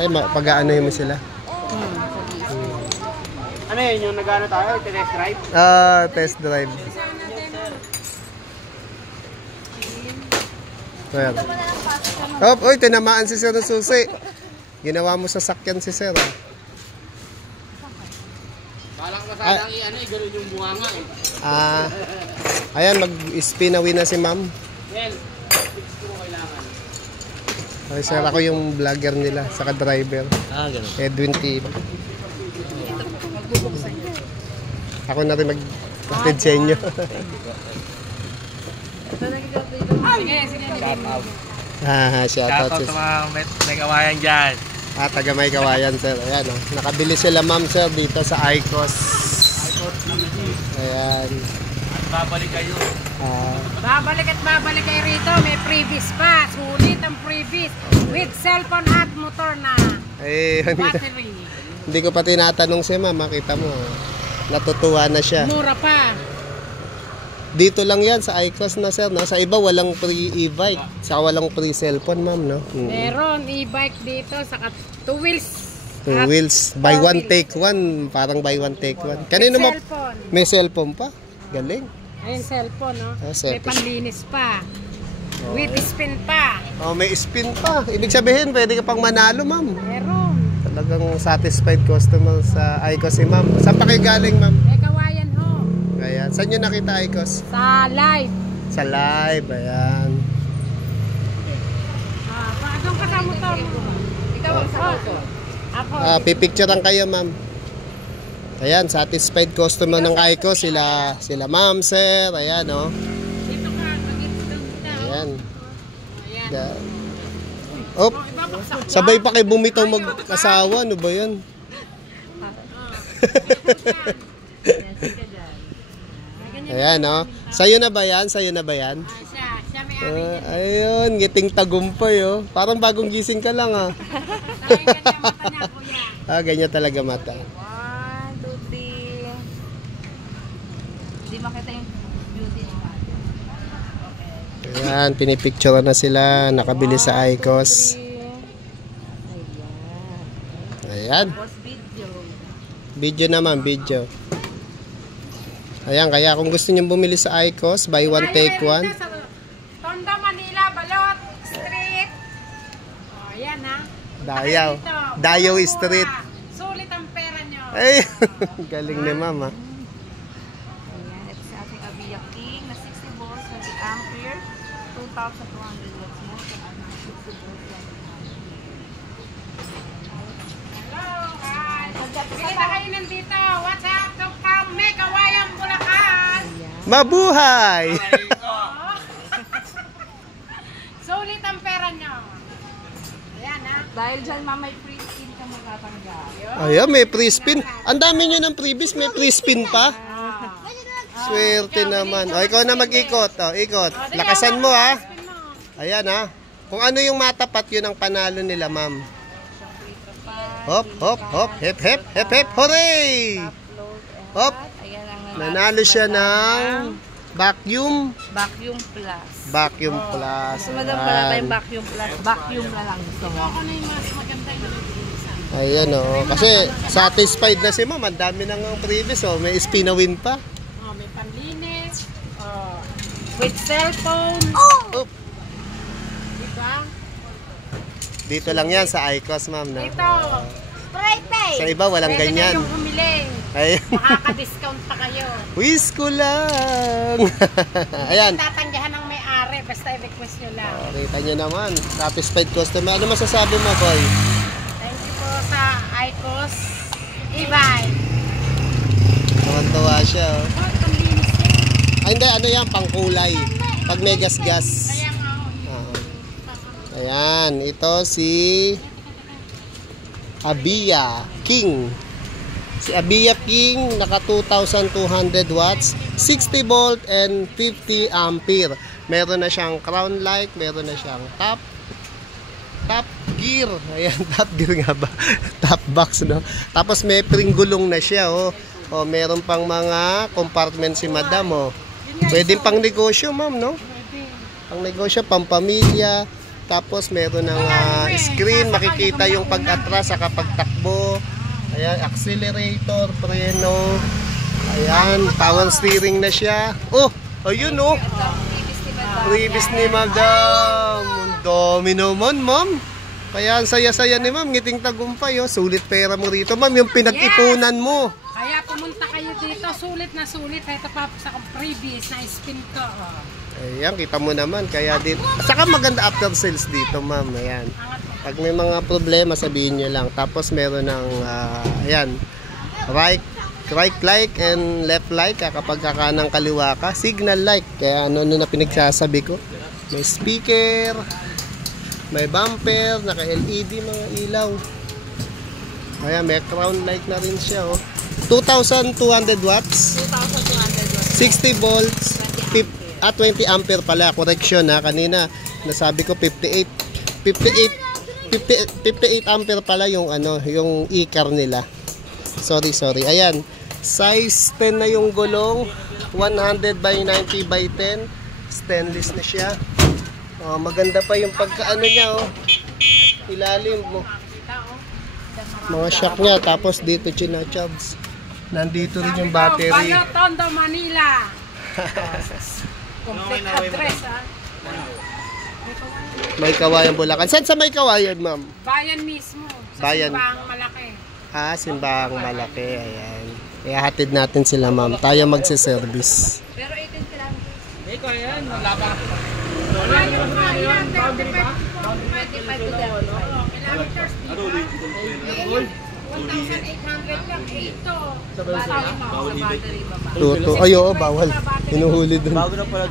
Ay, pag-aanoy mo sila. Ano yun, yung nag-ano tayo? Test drive? Test drive. Ayan. Oh, uy, tinamaan si Sir ng susi. Ginawa mo sa sakyan si Sir. Parang masalang gano'n yung bunganga eh. Ayan, mag-spin away na si ma'am. Well, fix ko kailangan. Okay, sir, ako yung vlogger nila, saka driver. Ganun. Edwin TV. Ako na rin mag-atid sa inyo. Shout out. Shout out sa mga may kawayan dyan. Taga may kawayan, sir. Ayan, oh. Nakabili sila, ma'am, sir, dito sa Icos. Ayan. At babalik kayo. Babalik kayo rito. May freebies pa. Sulit ang freebies. With cellphone at motor na battery. Hindi ko pa tinatanong siya, ma'am. Makita mo. Natutuwa na siya. Mura pa. Dito lang yan sa Icos na, sir, no? Sa iba walang free e-bike, saka walang free cellphone, ma'am, no? Meron e-bike dito, saka 2 wheels. 2 wheels, buy one take one, parang buy one take one. Kanino mo? May cellphone pa? Galing. Ayun cellphone, no? May cellphone. panlinis pa. With spin pa. Oh, may spin pa. Ibig sabihin, pwede ka pang manalo, ma'am. Meron. Talagang satisfied customer sa Icos si ma'am. Saan pa kayo galing, ma'am? Kawayan ho. Ayan. Saan nyo nakita Icos? Sa live. Sa live, ayan. Doon ka sa motor mo. Ikaw ang sa motor. Ako. Pipicturean kayo, ma'am. Ayan, satisfied customer ng Icos. Sila ma'am, sir. Ayan, oh. Dito ka. Ayan. Ayan. Op. Sabay pa kayo bumitaw mag-asawa. Ano ba yan? Ayan, oh. Sa'yo na ba yan? Sa'yo na ba yan? Siya may amin. Ayun, ngiting tagumpay, oh. Parang bagong gising ka lang, ah. Ganyan talaga mata. 1, 2, 3. Hindi makita yung beauty niya. Ayan, pinipicture na sila. Nakabili sa Icos. Ayan. Video naman, video. Ayan, kaya kung gusto niyo bumili sa Icos, buy one, take one. Tondo, Manila, Balot Street. Ayan, ha. Dayaw Street. Sulit ang pera nyo. Ay, galing ni mama. Ayan, ito sa ating Avia King na 60 volts, 20 ampere, 2,200 watts mo. 60 volts yan. Hello, guys. Bili na kayo nandito. What's up? Kami, Kawayang Bulacan. Mabuhay! Sulit ang pera nyo. Ayan, ha. Dahil dyan, may free skin ka matatanggap. Ayan, may free spin. Ang dami nyo ng freebies, may free spin pa. Swerte naman. O, ikaw na mag-ikot. O, ikot. Lakasan mo, ha. Ayan, ha. Kung ano yung matapat, yun ang panalo nila, ma'am. Hop, hop, hop. Hep, hep, hep, hep. Hooray! Hop. Nanalo siya ng vacuum. Vacuum plus. Vacuum plus. Sunod ang pala tayong vacuum plus. Vacuum na lang gusto mo. Ako na yung mas maganda yung nalilisan. Ayan, o. Kasi satisfied na si ma'am. Ang dami nang previous, o. May spin-a-win pa. May panlinis. With cellphone. Oh! Diba? Dito lang yan sa Icos, ma'am. No? Ito. Sa iba, walang Pwede ganyan. kayong humili. Ay. Makaka-discount pa kayo. Wish ko lang. Ayan. Tatanggihan ng may-ari. Basta i-request nyo lang. Kita nyo naman. Satisfied customer. Ano masasabi mo, boy? Thank you po sa Icos e-bike. Tuwan-tuwa siya, oh. Panlinis yan. Ay, hindi. Ano yan? Pangkulay. Pag may gas-gas. Kaya nga, Ayan. Ito si Avia King. Si Avia King, naka 2,200 watts, 60 volt and 50 ampere. Meron na siyang crown light, meron na siyang top gear. Ayan, top gear nga ba? Top box, no? Tapos may pringgulong na siya, oh. Oh, meron pang mga compartment si madam, oh. Pwede pang negosyo, ma'am, no? Pang negosyo, pang pamilya. Tapos meron ng screen, makikita yung pag-atras sa pagtakbo. Ayan, accelerator, preno. Ayan, power steering na siya. Oh, ayun oh. Previous ni Madam. Ang dami naman, ma'am. Kaya ang saya-saya ni ma'am, ngiting tagumpay, oh. Sulit pera mo rito, ma'am, yung pinag-ipunan mo. Kaya pumunta kayo dito, sulit na sulit. Ito pa sa previous na spin ko. Oh. Ayan, kita mo naman. Kaya dito, saka maganda after sales dito, ma'am. Ayan. Pag may mga problema, sabihin nyo lang. Tapos meron ng, ayan, right light and left light. Kapag kakanang kaliwa ka, signal light. Kaya ano na pinagsasabi ko. May speaker, may bumper, naka-LED mga ilaw. Ayan, may crown light na rin siya, oh. 2,200 watts. 2,200 watts. 60 volts. 20 ampere pala. Correction ha. Kanina, nasabi ko 58 ampere pala yung ano, yung e-car nila. Sorry. Ayan. Size 10 na yung gulong. 100 by 90 by 10. Stainless na siya. Oh, maganda pa yung pagkaano niya, oh. Ilalim mo. Mga shock niya. Tapos dito chinachabs. Nandito rin yung battery. Balotondo, Manila. Complete address, ha? May Kawayan, Bulacan. Saan sa May Kawayan, ma'am? Bayan mismo. Sa Bayan. Simbahang Malaki. Simbahang Malaki. Ayan. Ihahatid natin sila, ma'am. Tayo magsiservice. Pero 18 kilometers. May kaya yan. Wala pa. Wala yung kaya. 25 to 35. Kilometers dito. 1,800 lang. Ito. Sa battery baba. Tuto. Ay, oo, bawal. Hinuhuli dun.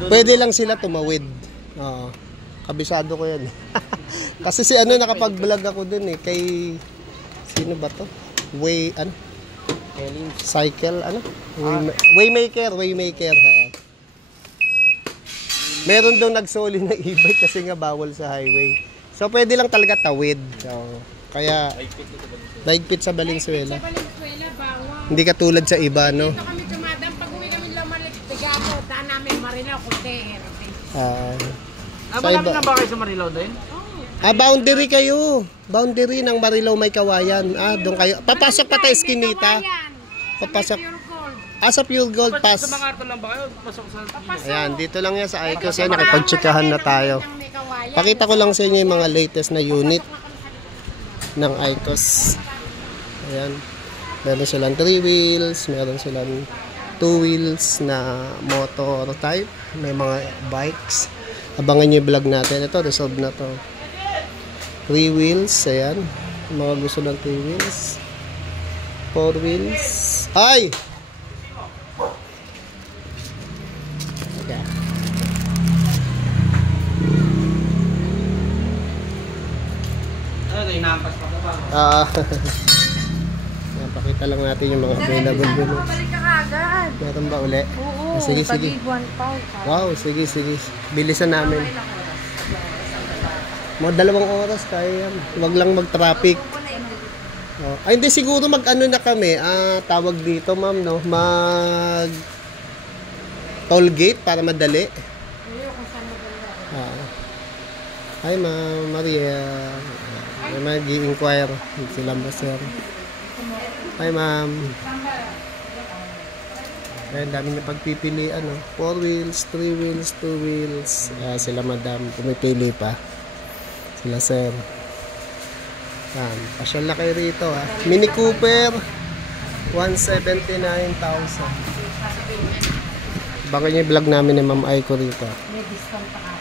Pwede lang sila tumawid. Oo. Kabisado ko yan. Kasi si ano, nakapag-vlog ako dun eh. Kay, sino ba to? Cycle, ano? Waymaker. Ha. Meron daw nagsoli ng e-bike kasi nga bawal sa highway. So, pwede lang talaga tawid. So, kaya, naigpit sa Valenzuela. Sa Valenzuela, bawal. Hindi katulad sa iba, no? Dito kami dumadaan. Pag uwi kami Lamalig, Tigamo, daan namin Marilao, Cordero. Malapit na ba kayo sa Marilao din? Boundary kayo. Boundary ng Marilao, May Kawayan. Doon kayo. Papasok pa tayo Eskinita. Papasok. Sa Pure Gold Pass. Sa mga lang ba kayo? Pasok sa... Ayan, dito lang yan sa Icos. Yan, nakipag-checkahan na tayo. Pakita ko lang sa inyo yung mga latest na unit ng Icos. Ayan. Meron silang 3 wheels. Meron silang 2 wheels na motor type. May mga bikes. Abangan nyo yung vlog natin. Ito, resolve na to. 3 wheels. Ayan. Mga gusto ng 3 wheels. 4 wheels. Ay! Okay. Ano, inampas pa ba? Ayan, pakita lang natin yung mga available dun. Balik ka agad. Meron ba uli? Oo. Sige. Pag-1 pound. Wow, sige. Bilisan namin. Mga 2 oras kaya yan. Huwag lang mag-traffic. Ay, hindi siguro mag-ano na kami. Tawag dito, ma'am, no? Mag toll gate para madali. Hi, ma'am. Maria. May mag-i-inquire. Sila ba, sir? Hi, ma'am. Ay, dami na pagpipilian, no? 4 wheels, 3 wheels, 2 wheels. Sila, madam. Pumipili pa. Sila, sir. Pasyal na kayo rito, ha. Mini Cooper, 179,000. Baka yung vlog namin ni Ma'am Aiko rito. May discount pa ako.